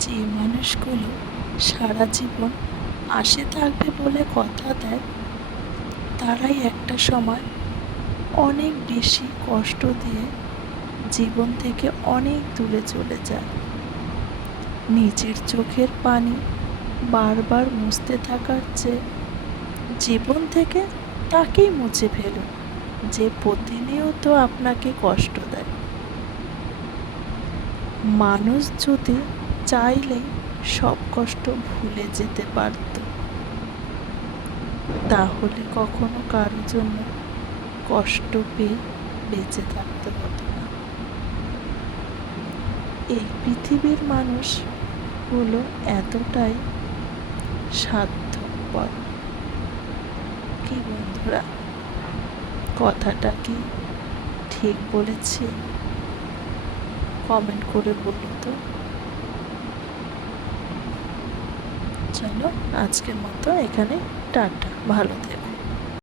যে মানুষগুলো সারা জীবন পাশে থাকবে বলে কথা দেয়, তারাই একটা সময় অনেক বেশি কষ্ট দিয়ে জীবন থেকে অনেক দূরে চলে যায়। নিজের চোখের পানি বারবার মুছতে থাকার চেয়ে জীবন থেকে তাকেই মুছে ফেলুন, যে প্রতিনিয়ত আপনাকে কষ্ট দেয়। মানুষ যদি চাইলেই সব কষ্ট ভুলে যেতে পারত, তাহলে কখনো কারোর জন্য কষ্ট পেয়ে বেঁচে থাকতে হতো না। এই পৃথিবীর মানুষ হলো এতটাই স্বার্থপর। কি বন্ধুরা, কথাটা কি ঠিক বলেছি? কমেন্ট করে বলুন তো। চলো, আজকের মতো এখানে টাটা, ভালো থেকো।